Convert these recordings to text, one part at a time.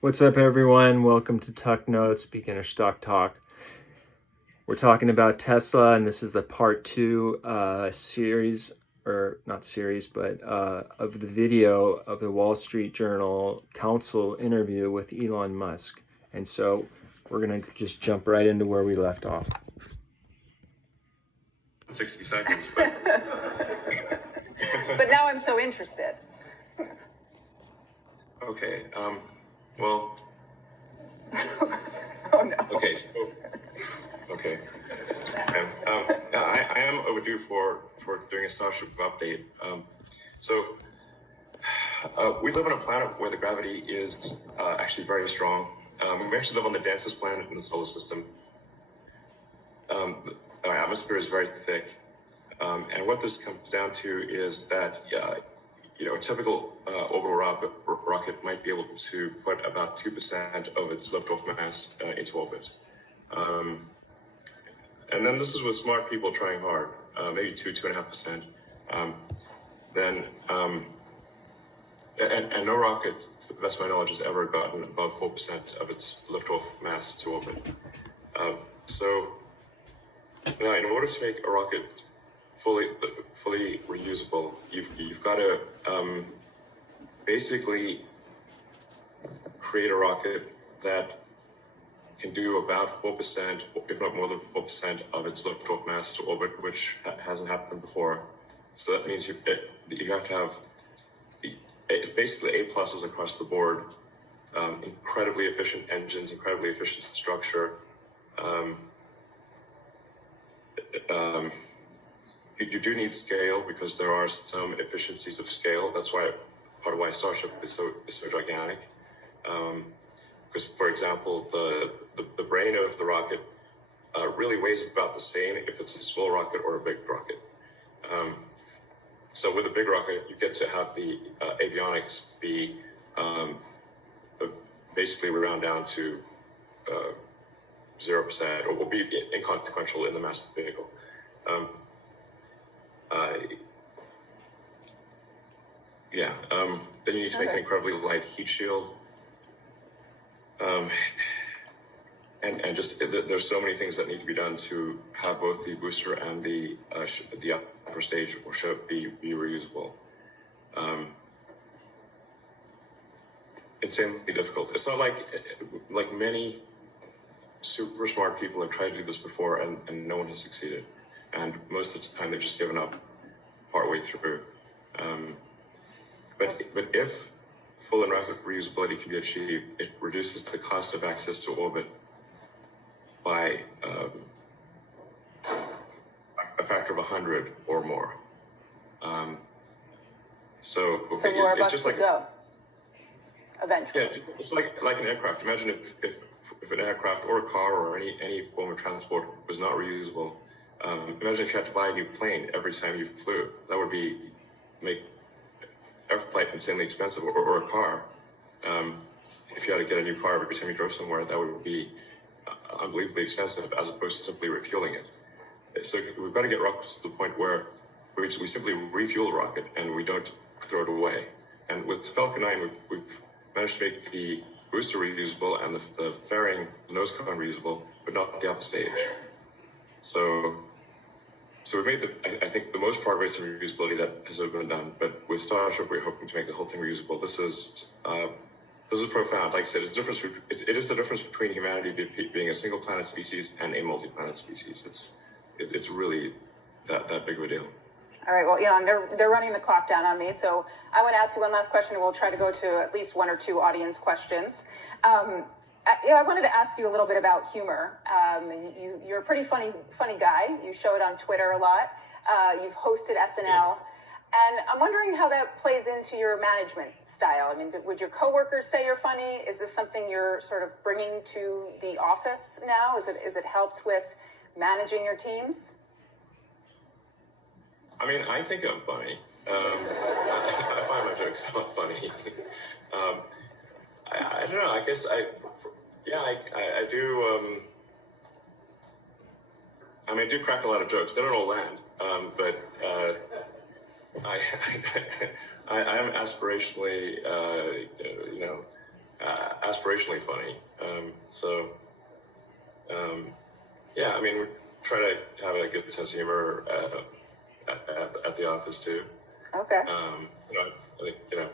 What's up, everyone? Welcome to Tuck Notes, Beginner Stock Talk. We're talking about Tesla, and this is the part two series, or not series, but of the video of the Wall Street Journal Council interview with Elon Musk. And so we're going to just jump right into where we left off. 60 seconds, but... But now I'm so interested. Okay, well... Oh, no. Okay, so... Okay. I am overdue for doing a Starship update. We live on a planet where the gravity is actually very strong. We actually live on the densest planet in the solar system. Our atmosphere is very thick. And what this comes down to is that, a typical orbital rocket might be able to put about 2% of its liftoff mass into orbit. And then this is with smart people trying hard, maybe 2.5%. And no rocket, to the best of my knowledge, has ever gotten above 4% of its liftoff mass to orbit. So now, in order to make a rocket fully reusable, you've got to basically create a rocket that can do about 4%, if not more than 4%, of its liftoff mass to orbit, which hasn't happened before. So that means you have to have basically A pluses across the board, incredibly efficient engines, incredibly efficient structure. You do need scale because there are some efficiencies of scale. That's part of why Starship is so gigantic. Because, for example, the brain of the rocket really weighs about the same if it's a small rocket or a big rocket. So with a big rocket, you get to have the avionics be basically round down to 0%, or will be inconsequential in the mass of the vehicle. Then you need to make an incredibly light heat shield. And just there's so many things that need to be done to have both the booster and the upper stage or ship be reusable. Insanely difficult. It's not like many super smart people have tried to do this before and no one has succeeded. And most of the time they've just given up partway through. But if full and rapid reusability can be achieved, it reduces the cost of access to orbit by a factor of 100 or more. So more of us could go eventually. Yeah, it's like an aircraft. Imagine if an aircraft or a car or any form of transport was not reusable. Imagine if you had to buy a new plane every time you flew. That would make air flight insanely expensive, or a car. If you had to get a new car every time you drove somewhere, that would be unbelievably expensive as opposed to simply refueling it. So we've got to get rockets to the point where we simply refuel the rocket and we don't throw it away. And with Falcon 9, we've managed to make the booster reusable and the fairing, the nose cone reusable, but not the upper stage. So we've made I think the most progress in reusability that has ever been done. But with Starship, we're hoping to make the whole thing reusable. This is profound. Like I said, it is the difference between humanity being a single planet species and a multi-planet species. It's really that big of a deal. All right, well, Elon, they're running the clock down on me, so I want to ask you one last question, and we'll try to go to at least one or two audience questions. I wanted to ask you a little bit about humor. You're a pretty funny guy. You show it on Twitter a lot. You've hosted SNL. And I'm wondering how that plays into your management style. I mean, would your coworkers say you're funny? Is this something you're sort of bringing to the office now? Is it helped with managing your teams? I mean, I think I'm funny. I find my jokes a lot funny. I don't know. I guess I do. I mean, I do crack a lot of jokes. They don't all land, but I am aspirationally aspirationally funny. Yeah, I mean, we try to have a good sense of humor at the office too. Okay. I think, yeah.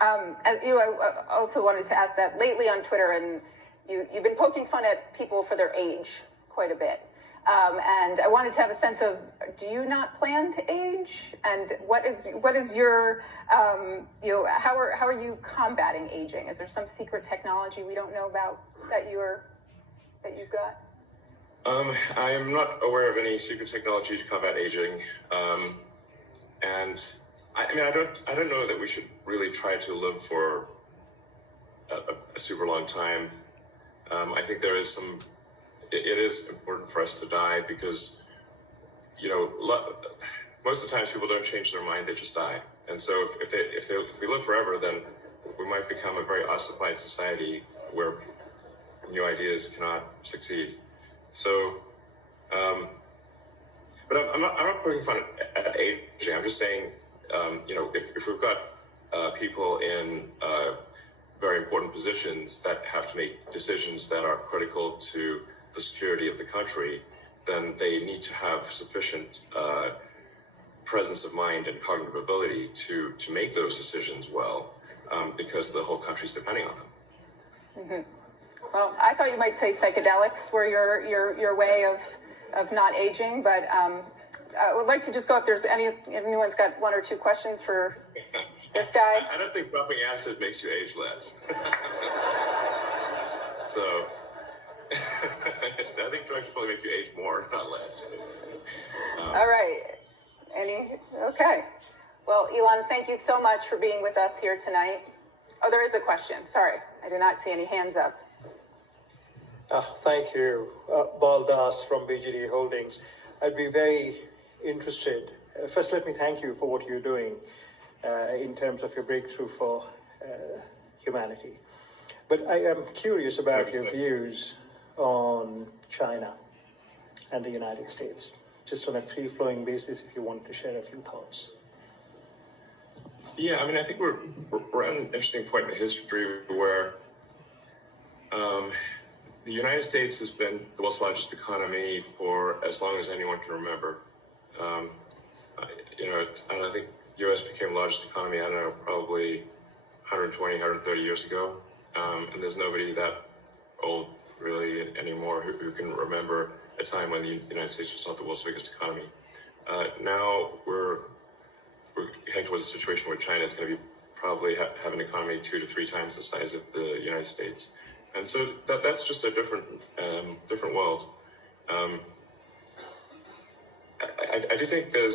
I also wanted to ask that lately on Twitter, and you've been poking fun at people for their age quite a bit. And I wanted to have a sense of, do you not plan to age? And what is your, how are you combating aging? Is there some secret technology we don't know about that you've got? I am not aware of any secret technology to combat aging. And I don't know that we should really try to live for a super long time. I think there is it is important for us to die because, most of the times people don't change their mind, they just die. And so if we live forever, then we might become a very ossified society where new ideas cannot succeed. So, but I'm not poking fun at aging. I'm just saying, if we've got people in very important positions that have to make decisions that are critical to the security of the country, then they need to have sufficient presence of mind and cognitive ability to make those decisions well, because the whole country's depending on them. Mm-hmm. Well, I thought you might say psychedelics were your way of not aging, but I would like to just go if there's anyone's got one or two questions for this guy. I don't think dropping acid makes you age less. So I think drugs probably make you age more, not less. All right. Okay. Well, Elon, thank you so much for being with us here tonight. Oh, there is a question. Sorry, I did not see any hands up. Thank you, Baldas from BGD Holdings. I'd be very interested. First, let me thank you for what you're doing in terms of your breakthrough for humanity. But I am curious about your views on China and the United States, just on a free-flowing basis, if you want to share a few thoughts. Yeah, I think we're at an interesting point in history where the United States has been the world's largest economy for as long as anyone can remember. And I think the U.S. became the largest economy, probably 120, 130 years ago. And there's nobody that old really anymore who can remember a time when the United States was not the world's biggest economy. Now we're heading towards a situation where China is going to be probably have an economy 2 to 3 times the size of the United States. And so that's just a different world. I do think there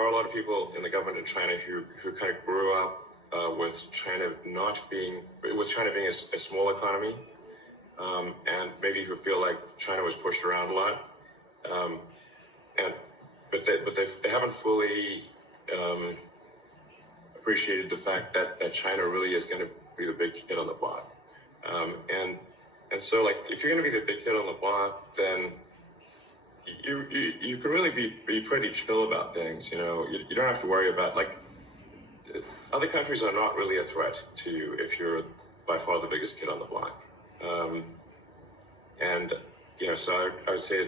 are a lot of people in the government in China who kind of grew up with China being a small economy, and maybe who feel like China was pushed around a lot, but they haven't fully appreciated the fact that China really is going to be the big kid on the block, and so like if you're going to be the big kid on the block, then you can really be pretty chill about things. You don't have to worry about other countries are not really a threat to you if you're by far the biggest kid on the block, so I would say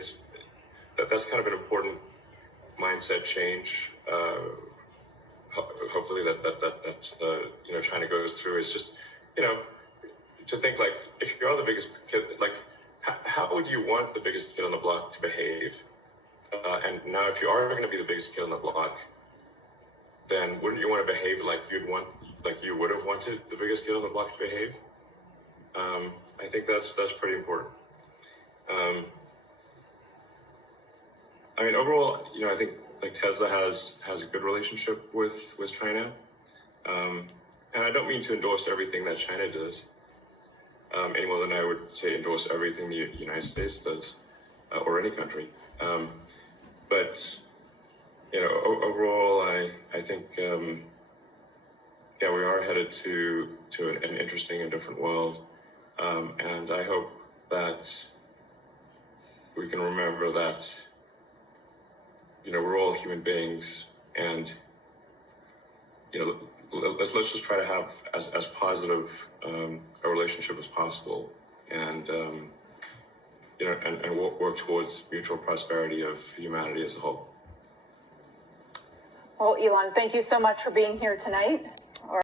that's kind of an important mindset change. Hopefully that China goes through is just to think like if you're the biggest kid, like how would you want the biggest kid on the block to behave? And now if you are going to be the biggest kid on the block, then wouldn't you want to behave like you would have wanted the biggest kid on the block to behave? I think that's pretty important. Overall, I think like Tesla has a good relationship with China, and I don't mean to endorse everything that China does, any more than I would say endorse everything the United States does, or any country. But overall, I think we are headed to an interesting and different world, and I hope that we can remember that we're all human beings, and let's just try to have as positive a relationship as possible, and and work towards mutual prosperity of humanity as a whole. Well, Elon, thank you so much for being here tonight.